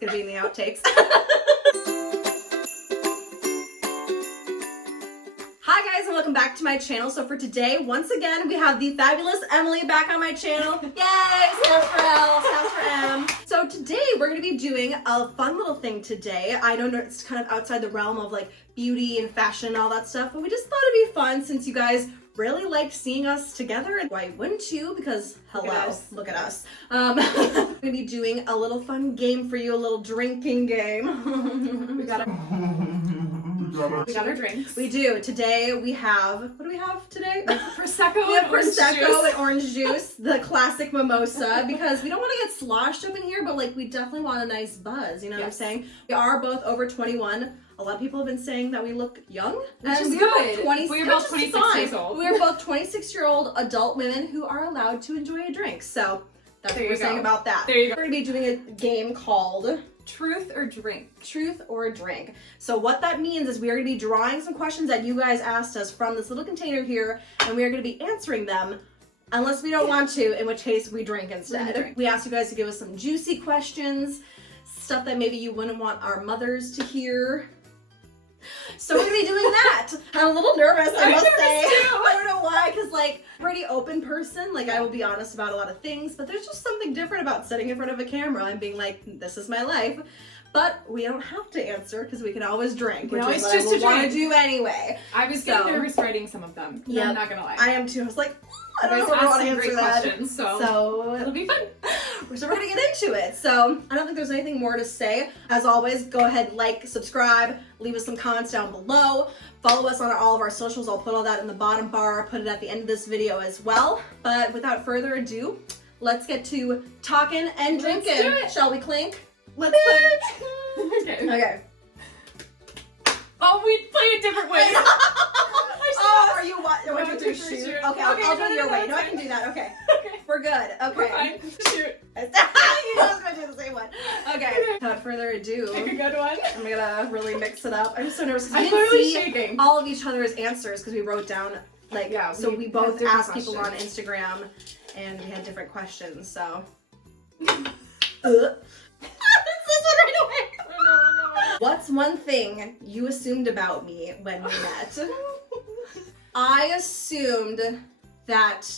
gonna be in the outtakes. Hi guys, and welcome back to my channel. So for today, once again, we have the fabulous Emily back on my channel. Yay! Snaps for L, snaps for M. So today, we're gonna be doing a fun little thing today. I know it's kind of outside the realm of like beauty and fashion and all that stuff, but we just thought it'd be fun since you guys really liked seeing us together. And why wouldn't you? Because hello, look at us. We're gonna be doing a little fun game for you, a little drinking game. We got our drinks. We do. Today we have, what do we have today? Prosecco. We have Prosecco and orange juice, the classic mimosa, because we don't want to get sloshed up in here, but like we definitely want a nice buzz, you know what I'm saying? We are both over 21. A lot of people have been saying that we look young. Which is we good. We're both 26 years old. We are both 26-year-old adult women who are allowed to enjoy a drink. So that's what we're saying about that. There you go. We're going to be doing a game called Truth or Drink. Truth or Drink. So what that means is we are going to be drawing some questions that you guys asked us from this little container here, and we are going to be answering them unless we don't want to, in which case we drink instead. We asked you guys to give us some juicy questions, stuff that maybe you wouldn't want our mothers to hear. So we're gonna be doing that. I'm a little nervous, I must say. I don't know why, because like, pretty open person. Like, I will be honest about a lot of things, but there's just something different about sitting in front of a camera and being like, this is my life. But we don't have to answer because we can always drink, which is what I want to do anyway. I was getting nervous writing some of them. Yeah, I'm not gonna lie. I am too. I was like, I don't know if I want to answer that. Questions, so it'll be fun. So we're gonna get into it. So I don't think there's anything more to say. As always, go ahead, like, subscribe, leave us some comments down below. Follow us on all of our socials. I'll put all that in the bottom bar. I'll put it at the end of this video as well. But without further ado, let's get to talking and drinking. Let's do it. Shall we clink? Let's clink. Okay. Oh, we play it different ways. Oh, are you what? No, One, two, three, shoot. Okay, I'll do it your way. No, I can do that. Okay. We're good. Okay. We're fine. Shoot. You know I was going to do the same one. Okay. Without further ado. Pick a good one. I'm gonna really mix it up. I'm so nervous because I'm we didn't see shaking. all of each other's answers because we wrote down, like, yeah, so we both asked people on questions. Instagram and we had different questions, so. What's one thing you assumed about me when we met? I assumed that,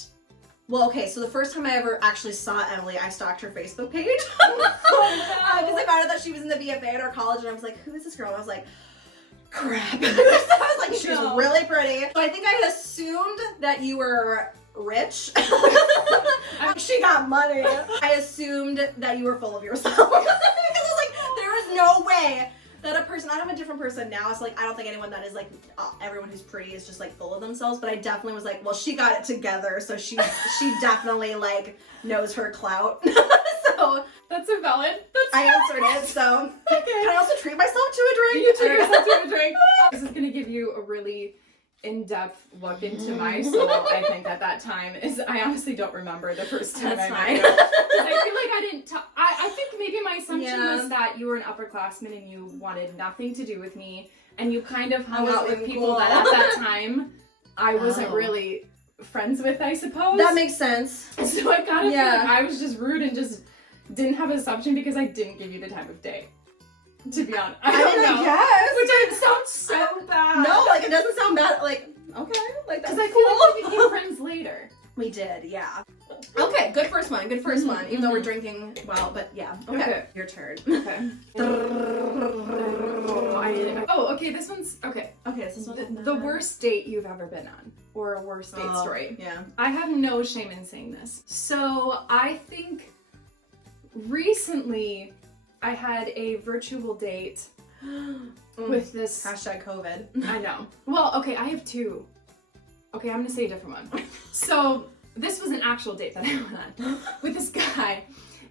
well, okay, so the first time I ever actually saw Emily, I stalked her Facebook page. Because I found out that she was in the BFA at our college, and I was like, who is this girl? And I was like, crap. So I was like, she's really pretty. So I think I assumed that you were rich. She got money. I assumed that you were full of yourself. Because I was like, there is no way that a person, I'm a different person now, so like I don't think anyone that is like, everyone who's pretty is just like full of themselves, but I definitely was like, well, she got it together, so she definitely like knows her clout. So that's a valid. I answered it, so can I also treat myself to a drink? You treat yourself to a drink. This is gonna give you a really in-depth look into my soul. I think at that time is, I honestly don't remember the first time I met you. I feel like I didn't talk. I think maybe my assumption was that you were an upperclassman and you wanted nothing to do with me, and you kind of hung out with people that at that time I wasn't really friends with, I suppose. That makes sense. So I kind of feel like I was just rude and just didn't have an assumption because I didn't give you the time of day. To be honest, I don't know. Which sounds so bad. No, like it doesn't sound bad. Like, okay, like that's because I feel like we became friends later. We did, yeah. Okay, good first one. Good first one. Even though we're drinking well, but yeah. Okay, your turn. Okay. Okay. This one's okay. Okay, this is the worst date you've ever been on, or a worst date story. Yeah. I have no shame in saying this. So I think recently I had a virtual date with this #COVID. I know. Well, okay, I have two. Okay, I'm gonna say a different one. So this was an actual date that I went on with this guy,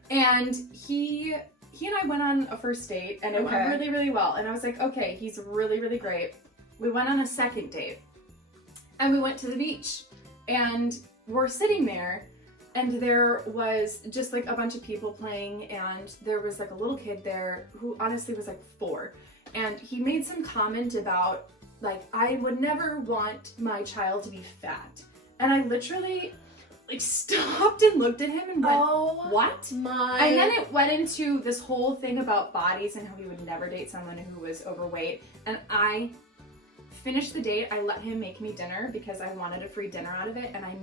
and he and I went on a first date, and it went really, really well. And I was like, okay, he's really, really great. We went on a second date, and we went to the beach, and we're sitting there, and there was just like a bunch of people playing, and there was like a little kid there who honestly was like 4, and he made some comment about like, I would never want my child to be fat. And I literally like stopped and looked at him and went, Oh what? my. And then it went into this whole thing about bodies and how he would never date someone who was overweight. And I finished the date. I let him make me dinner because I wanted a free dinner out of it, and I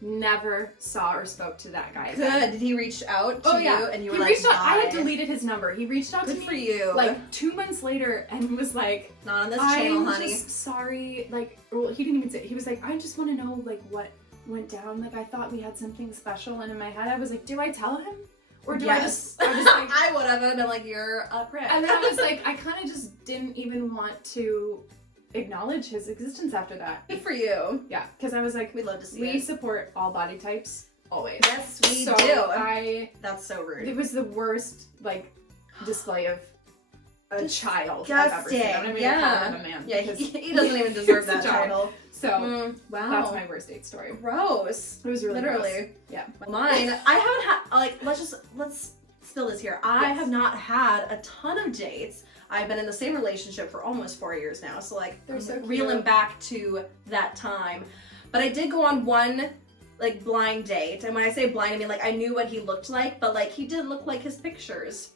never saw or spoke to that guy Good. again. Did he reach out to you and you were he like, reached out. I had bye? deleted his number. He reached out Good to me for you. like 2 months later and was like, not on this channel, I'm honey. just sorry. Like, well, he didn't even say. He was like, I just want to know like what went down. Like, I thought we had something special, and in my head I was like, do I tell him? Or do I was like, I would have been like, you're a prick. and then I was like, I kind of just didn't even want to acknowledge his existence after that. Good for you. Yeah, because I was like, We'd love to see we it. support all body types, always. Yes, we So do. That's so rude. It was the worst, like, display of a child I've ever seen. I'm not even gonna call him a man. Yeah, because he doesn't even deserve it's a that child. title. So, Wow. that's my worst date story. Gross. It was really Literally. gross. Yeah. Mine, I haven't had, like, let's spill this here. I Yes. have not had a ton of dates. I've been in the same relationship for almost 4 years now. So, like, They're so reeling cute. back to that time. But I did go on one, like, blind date. And when I say blind, I mean, like, I knew what he looked like, but, like, he did look like his pictures.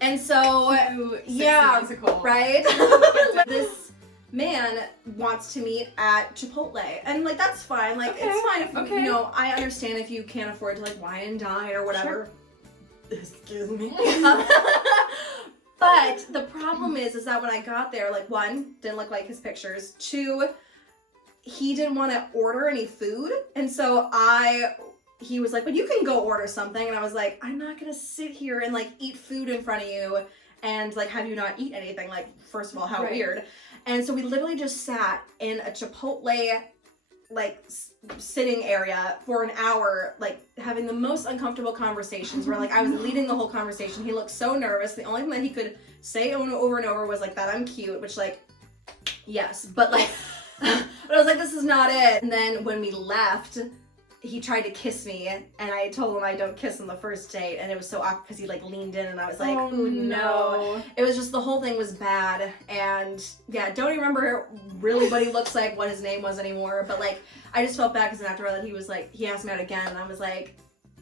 And so, yeah, musical. right? This man wants to meet at Chipotle, and like that's fine. Like Okay, it's fine if okay. you know. I understand if you can't afford to like wine and dine or whatever. Excuse me. But the problem is that when I got there, like one, didn't look like his pictures. Two, he didn't want to order any food, and so he was like, but you can go order something. And I was like, I'm not gonna sit here and like eat food in front of you and like have you not eat anything. Like, first of all, how Right. weird. And so we literally just sat in a Chipotle like sitting area for an hour, like having the most uncomfortable conversations where like I was leading the whole conversation. He looked so nervous. The only thing that he could say over and over was like that I'm cute, which like, yes, but like, but I was like, this is not it. And then when we left, he tried to kiss me, and I told him I don't kiss on the first date, and it was so awkward because he like leaned in, and I was like, Oh, ooh, no. It was just, the whole thing was bad, and yeah, don't even remember really what he looks like, what his name was anymore, but like, I just felt bad because after that he was like, he asked me out again, and I was like,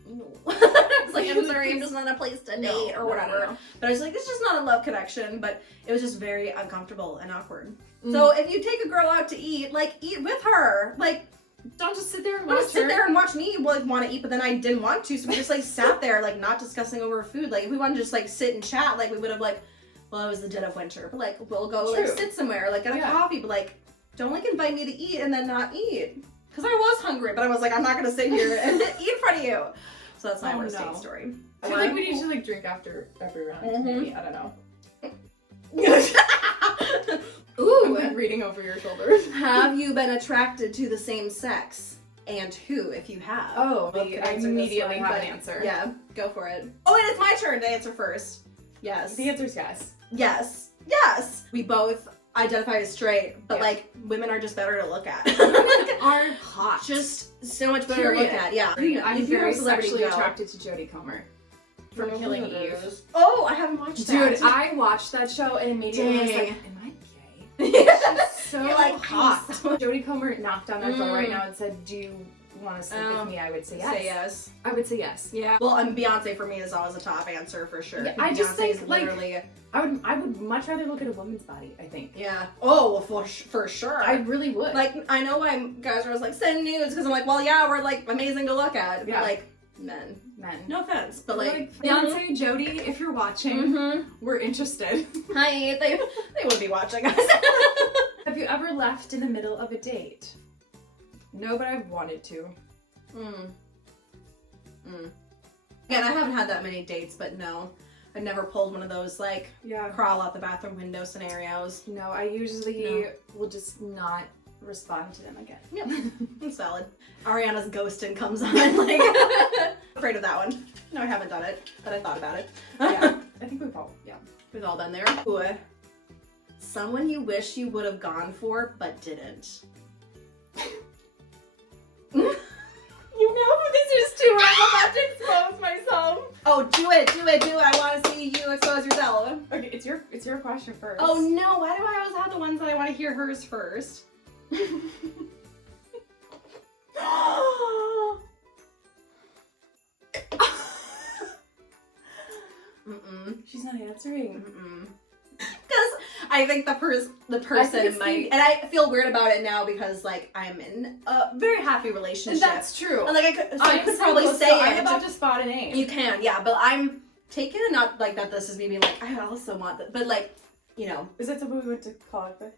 no. It's like, I'm sorry, I'm just not in a place to date or whatever. No. But I was like, it's just not a love connection, but it was just very uncomfortable and awkward. So if you take a girl out to eat, like, eat with her. Like, Don't just sit there and I watch would sit her. there and watch me like want to eat, but then I didn't want to, so we just like sat there like not discussing over food. Like if we wanted to just like sit and chat, like we would have like, well, it was the dead of winter, but like we'll go like True. sit somewhere, like get a coffee, but like don't like invite me to eat and then not eat. Because I was hungry, but I was like, I'm not gonna sit here and eat in front of you. So that's my worst date story. I feel like we need to like drink after every round. Mhm. Maybe, I don't know. Ooh. I'm like reading over your shoulders. Have you been attracted to the same sex? And who, if you have? Oh, Both can I answer this immediately one, have but an answer. Yeah, go for it. Oh, and it's my turn to answer first. Yes. The answer's yes. Yes. Yes. We both identify as straight, but Yeah. like women are just better to look at. Are hot. Just so much better to look Period. at. Yeah. I'm If you're a very celebrity, sexually go. attracted to Jodie Comer from Killing Eve. Oh, I haven't watched that. Dude, I watched that show and immediately was like, Dang. am I gay? So You're like, hot. "Please." Jodie Comer knocked on my door right now and said, do you want to sleep with me? I would say yes. Say yes. I would say yes. Yeah. Well, Beyonce for me is always a top answer for sure. Yeah, I just Beyonce think, is like- literally. I would much rather look at a woman's body, I think. Yeah. Oh, well, for sure. I really would. Like, I know why guys are always like, send nudes, because I'm like, well, yeah, we're like amazing to look at. Yeah. But like, men. No offense, but like, Beyonce, Jodie, if you're watching, Mm-hmm. we're interested. Hi, they would be watching us. Have you ever left in the middle of a date? No, but I've wanted to. Again, I haven't had that many dates, but no. I've never pulled one of those, like, Yeah. crawl out the bathroom window scenarios. No, I usually will just not respond to them again. Yep. It's valid. Ariana's ghosting comes on, like, afraid of that one. No, I haven't done it, but I thought about it. Yeah, I think we've all, We've all been there. Ooh. Someone you wish you would have gone for, but didn't. You know who this is too. I'm about to expose myself. Oh, do it. I want to see you expose yourself. Okay, it's your question first. Oh no, why do I always have the ones that I want to hear hers first? She's not answering. Because I think the person might, and I feel weird about it now because like I'm in a very happy relationship. That's true. And like I could probably say it. I'm about to spot a name. You can, yeah, but I'm taking it not like that. This is me being like I also want that, but like you know. Is that someone we went to college with?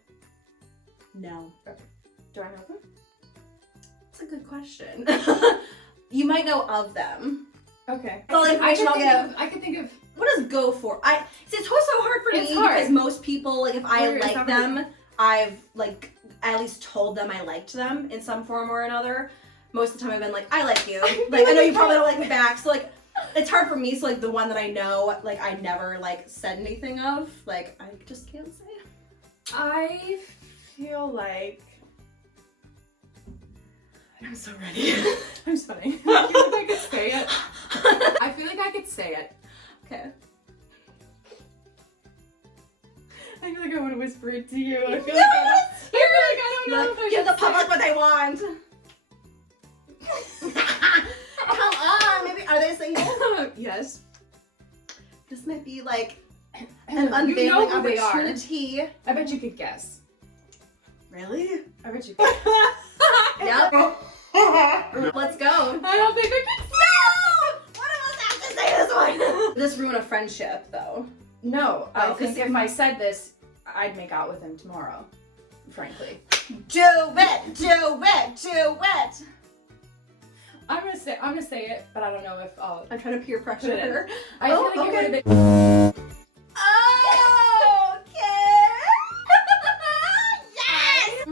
No. Okay. Do I know them? That's a good question. You might know of them. Okay. Well, I could think of. What does go for? It's also hard for me because most people, like if I like them, I've like at least told them I liked them in some form or another. Most of the time I've been like, I like you. Like I know you probably don't like me back. So like it's hard for me. So like the one that I know, like I never like said anything of, like I just can't say. I feel like I'm so ready. I'm sweating. I feel like I could say it. I feel like I could say it. Okay. I feel like I want to whisper it to you. I feel like I don't know if I give should the public what they want. Come on, maybe are they single? Yes. This might be like an unveiling opportunity. I bet you could guess. Really? I bet you could. Yep. Let's go. I don't think I can. No! One of us has to say this one. This ruin a friendship, though. No, I think if I said this, I'd make out with him tomorrow. Frankly. Do it! Do it! Do it! I'm gonna say it, but I don't know if I'll. I'm trying to peer pressure her. I feel like it would have been. Oh, okay. Yes!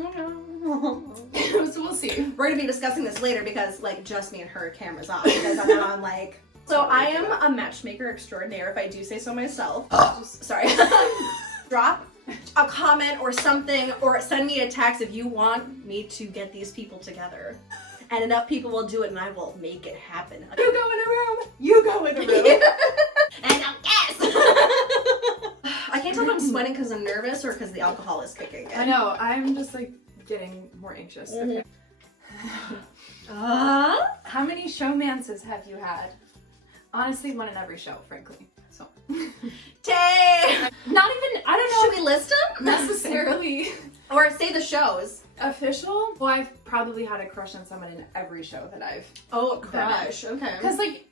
So we'll see. We're gonna be discussing this later because, like, just me and her cameras off because I'm not on, like. So I am a matchmaker extraordinaire, if I do say so myself. Sorry. Drop a comment or something, or send me a text if you want me to get these people together. And enough people will do it, and I will make it happen. You go in a room. You go in a room. And I'll guess. I can't tell if I'm sweating because I'm nervous or because the alcohol is kicking in. I know. I'm just like getting more anxious. Mm-hmm. Okay. How many showmances have you had? Honestly, one in every show, frankly. So. Tay! Not even, I don't know. Should we list them? Necessarily. Or say the shows. Official? Well, I've probably had a crush on someone in every show that I've. Oh, crush. Okay. Because, like,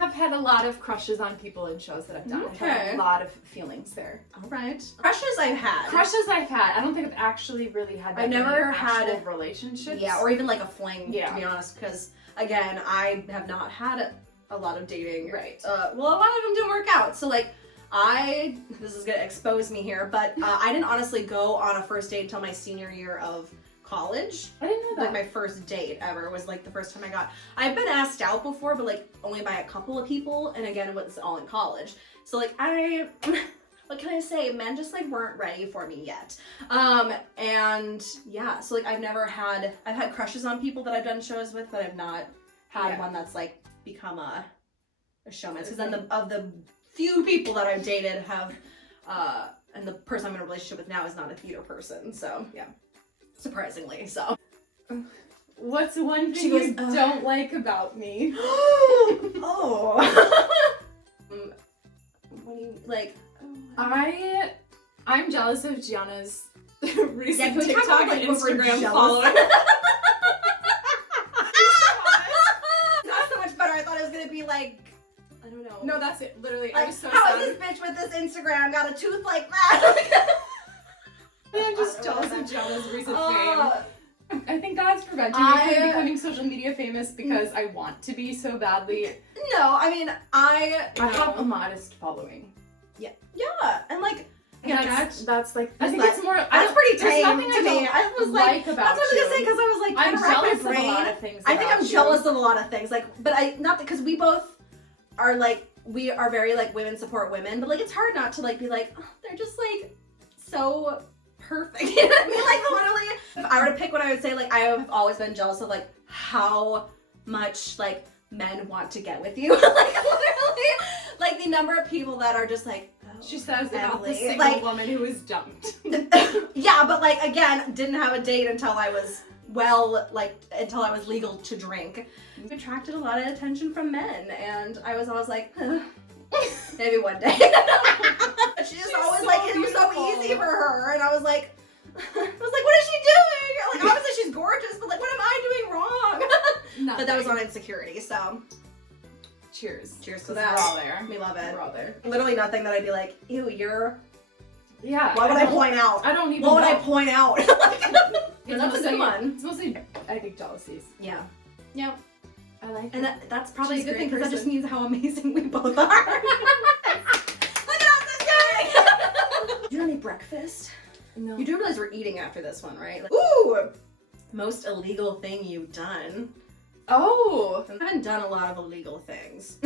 I've had a lot of crushes on people in shows that I've done. Okay. I've had a lot of feelings there. All right. Crushes I've had. I don't think I've actually really had. I've never had relationships. Yeah, or even like a fling. Yeah. To be honest, because again, I have not had a lot of dating. Right. Well, a lot of them didn't work out. So like, this is gonna expose me here, but I didn't honestly go on a first date until my senior year of college. I didn't know that. Like my first date ever was like the first time I've been asked out before, but like only by a couple of people, and again it was all in college. So like what can I say? Men just like weren't ready for me yet. And yeah, so like I've had crushes on people that I've done shows with, but I've not had one that's like become a showman. Because then of the few people that I've dated have and the person I'm in a relationship with now is not a theater person, so yeah. Surprisingly, so. What's one thing you don't like about me? Oh. What do you like? I'm jealous of Gianna's recent TikTok and Instagram followers. Not so much better. I thought it was gonna be like, I don't know. No, that's it. Literally, like, I was so how sad. is this bitch with this Instagram got a tooth like that? I'm just jealous of Gianna's recent fame. I think God's preventing me from becoming social media famous because I want to be so badly. No, I mean, I have a modest following. Yeah, and like, that's like, I think it's more. That's pretty tame to me. I was like about that's what I was gonna say because I was like, I'm jealous of a lot of things. I think I'm jealous of a lot of things, like, but not because we both are like, we are very like women support women, but like it's hard not to like be like, oh, they're just like so perfect. You know what I mean? Like literally, if I were to pick one, I would say like I have always been jealous of like how much like men want to get with you. Like literally, like the number of people that are just like, She says about the Emily, single like- woman who was dumped. Yeah, but like again, didn't have a date until I was until I was legal to drink. Attracted a lot of attention from men, and I was always like, maybe one day. She just She's always so like, it was so beautiful. easy for her, and I was like, what is she doing? Like, obviously she's gorgeous, but like, what am I doing wrong? But that was on insecurity, so cheers. cheers to We're that. all there. We love it. We're all there. Literally nothing that I'd be like, ew, you're. Yeah. What would I point out? I don't even What would know. I point out? It's That's a good mostly- one. It's mostly, I think, jealousies. Yeah. Yep. I like And it. that's probably She's a good a thing great because that just person. means how amazing we both are. Look at us, this guy! Did you have any breakfast? No. You do realize we're eating after this one, right? Like, ooh! Most illegal thing you've done. Oh! I haven't done a lot of illegal things.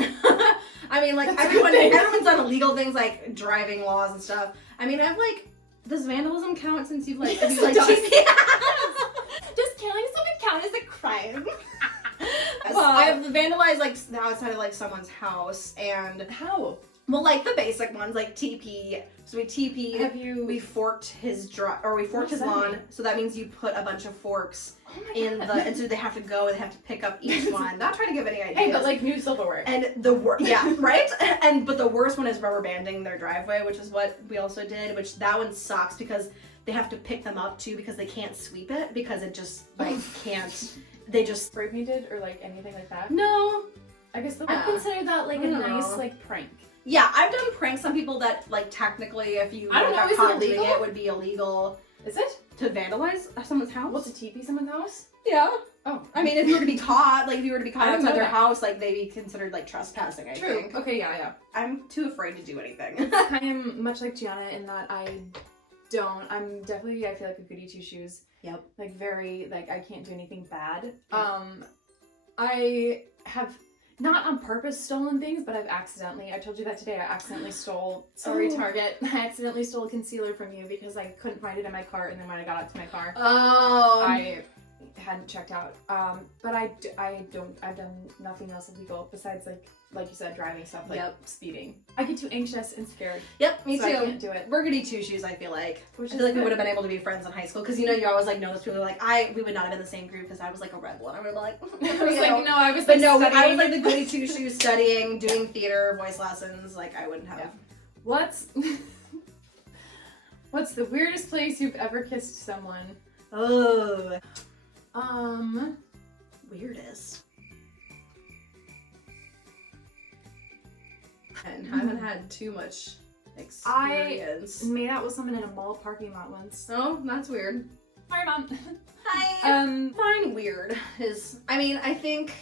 I mean, like, That's a good thing. everyone's done illegal things like driving laws and stuff. I mean, I've like, does vandalism count since you've like, Yes, have you, like, it does. Does killing someone count as a crime? I've vandalized like the outside of like someone's house, and How? well, like the basic ones like TP. So we TP'd. Have you... We forked his we forked What his does that lawn. mean? So that means you put a bunch of forks Oh my in God. the, and so they have to go and they have to pick up each one. Not trying to give any ideas. Hey, but like new silverware. And yeah, right? But the worst one is rubber banding their driveway, which is what we also did, which that one sucks because they have to pick them up too because they can't sweep it because it just like can't, they just, Spray painted or like anything like that? no. I guess Yeah. I consider that like I a don't nice know. like prank. Yeah, I've done pranks on people that like technically if you I don't know, got is it caught doing illegal? it would be illegal Is it? to vandalize someone's house. What's a TP someone's house? Yeah. Oh. I mean, if you were to be caught, like if you were to be I caught didn't outside know their that. house, like they'd be considered like trespassing, I True. think. Okay, yeah. I'm too afraid to do anything. I am much like Gianna in that I'm definitely, I feel like a goody two shoes. Yep. Like very, like I can't do anything bad. I have not on purpose stolen things, but I've accidentally, I told you that today, I accidentally stole, sorry Oh. Target, I accidentally stole a concealer from you because I couldn't find it in my cart and then when I got out to my car, Oh. I hadn't checked out. But I've done nothing else illegal besides like you said, driving stuff, like Yep. speeding. I get too anxious and scared. Yep, me so I too. can't do it. We're goody two shoes, I feel like. Which I is feel like we good. would have been able to be friends in high school because you know you always like know those people like we would not have been in the same group because I was like a rebel and I would have been like I was like, no, I was but like no, I studying. was like the goody two shoes studying, doing theater, voice lessons, like I wouldn't have. Yeah. What's the weirdest place you've ever kissed someone? Oh. Weirdest. And haven't had too much experience. Made out with someone in a mall parking lot once. Oh, that's weird. Sorry, Mom. Hi. Fine, weird is. I mean, I think.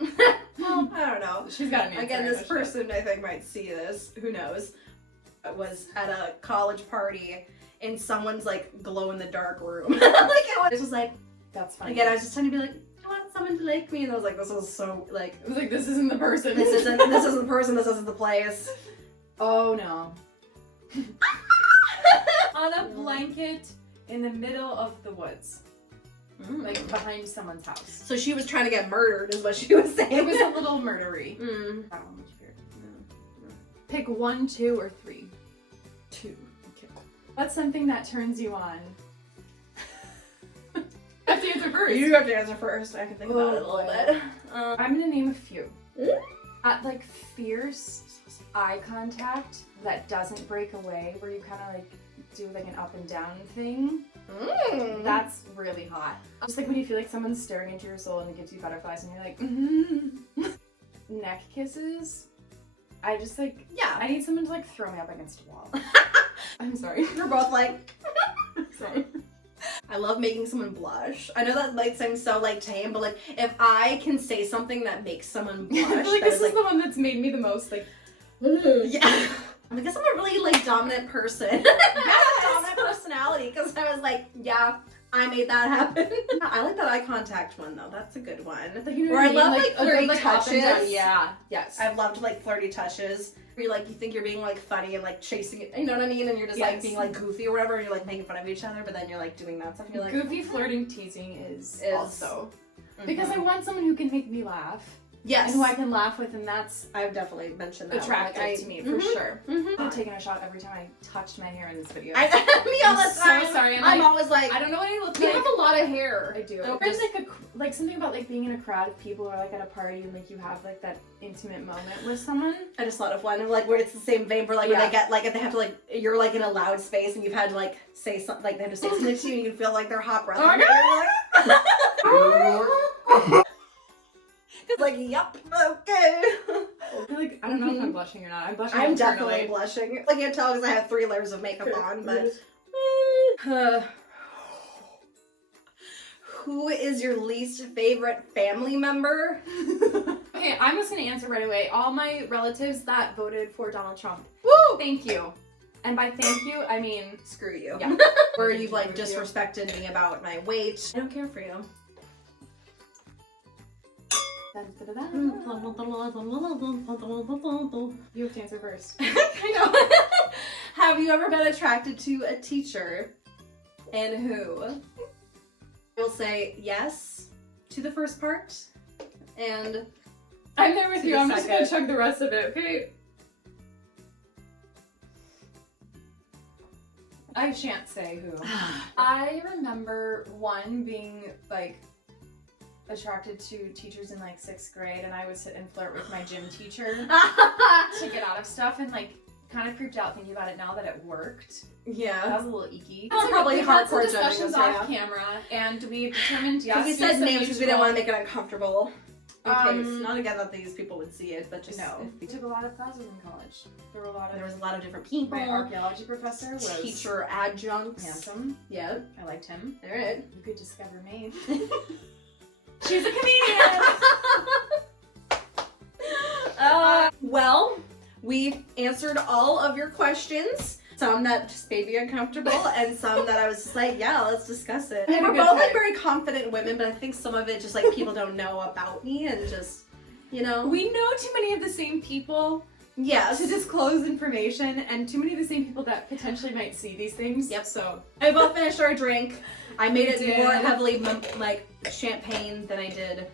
Well, I don't know. She's got an answer. Again, I this know she person I think might see this. Who knows? I was at a college party in someone's like glow in the dark room. Like it was like does. That's funny. again. I was just trying to be like, I want someone to like me, and I was like, this is so like. It was like, this isn't the person. This isn't the person. This isn't the place. Oh no. On a blanket in the middle of the woods, like behind someone's house. So she was trying to get murdered, is what she was saying. It was a little murdery. Mm. That one was weird. Pick 1, 2, or 3. 2. Okay. What's something that turns you on? I have to answer first. You have to answer first. I can think about it a little bit. I'm gonna name a few. At like fierce eye contact that doesn't break away, where you kind of like do like an up and down thing. That's really hot. Just like when you feel like someone's staring into your soul and it gives you butterflies and you're like, Neck kisses. I just like, Yeah. I need someone to like throw me up against a wall. I'm sorry. We're both like. Sorry. I love making someone blush. I know that might seem so like tame, but like if I can say something that makes someone blush, I feel like that this is the one that's made me the most like. yeah. I guess I'm a really like dominant person. I have a dominant personality because I was like, yeah, I made that happen. I like that eye contact one though. That's a good one. Like, you know Where what I love mean? like a flirty good, up and down. touches. Yeah. Yes. I've loved like flirty touches. Where you like you think you're being like funny and like chasing it, you know what I mean? And you're just like Yes. being like goofy or whatever, and you're like making fun of each other, but then you're like doing that stuff and you're like Goofy flirting teasing is also Mhm. because I want someone who can make me laugh. Yes. and who I can laugh with, and that's I've definitely mentioned that. attractive to me for sure. Mm-hmm. I'm taking a shot every time I touched my hair in this video. Me all the time. So sorry. I'm always like, I don't know what I look You like. have a lot of hair. I do. Oh, There's like something about like being in a crowd of people or like at a party and like you have like that intimate moment with someone. I just thought of one, like where it's the same vein, where like when they get like, they have to like, you're like in a loud space and you've had to like say something, like they have to say something to you and you can feel like their hot breath. Oh my God! Like, yup, okay. I feel like I don't know if I'm blushing or not. I'm blushing. I'm definitely internally. blushing. I can't tell because I have 3 layers of makeup on, but. Who is your least favorite family member? Okay, I'm just gonna answer right away. All my relatives that voted for Donald Trump. Woo! Thank you. And by thank you, I mean Screw you. Yeah. Where you've like disrespected me about my weight. I don't care for you. You have to answer first. I know. Have you ever been attracted to a teacher? And who? I will say yes to the first part. And I'm there with To you. the I'm just gonna second. chug the rest of it, okay? I shan't say who. I remember one being like attracted to teachers in like 6th grade, and I would sit and flirt with my gym teacher to get out of stuff, and like kind of creeped out thinking about it now that it worked. That yeah. was a little icky. Oh, probably we had some hardcore discussions judging us, off camera, and we determined yes. Because we said it's a names because we didn't want to mutual- make it uncomfortable. In case. Um, Not again that these people would see it, but just No, if we took a lot of classes in college. There were a lot of. there was a lot of different people. My archaeology professor was Teacher adjuncts. handsome. Yep. I liked him. Alright. You could discover me. She's a comedian. Well, we answered all of your questions. Some that just made me uncomfortable, and some that I was just like, yeah, let's discuss it. I had a We're good both like time. very confident women, but I think some of it just like people don't know about me and just, you know. We know too many of the same people Yes. to disclose information, and too many of the same people that potentially might see these things. Yep. So I both finished our drink. I made it We did. more heavily like champagne than I did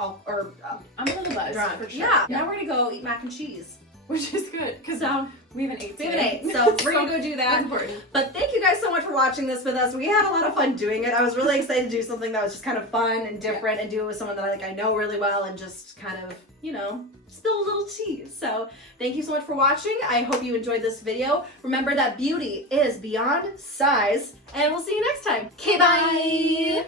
I'm a little buzzed drunk. for sure. Yeah. Now we're gonna go eat mac and cheese. Which is good because So we haven't ate. we haven't today. ate, so we're gonna go do That's that. important. But thank you guys so much for watching this with us. We had a lot of fun doing it. I was really excited to do something that was just kind of fun and different and do it with someone that I know really well and just kind of, you know, spill a little tea. So thank you so much for watching. I hope you enjoyed this video. Remember that beauty is beyond size, and we'll see you next time. Okay, bye!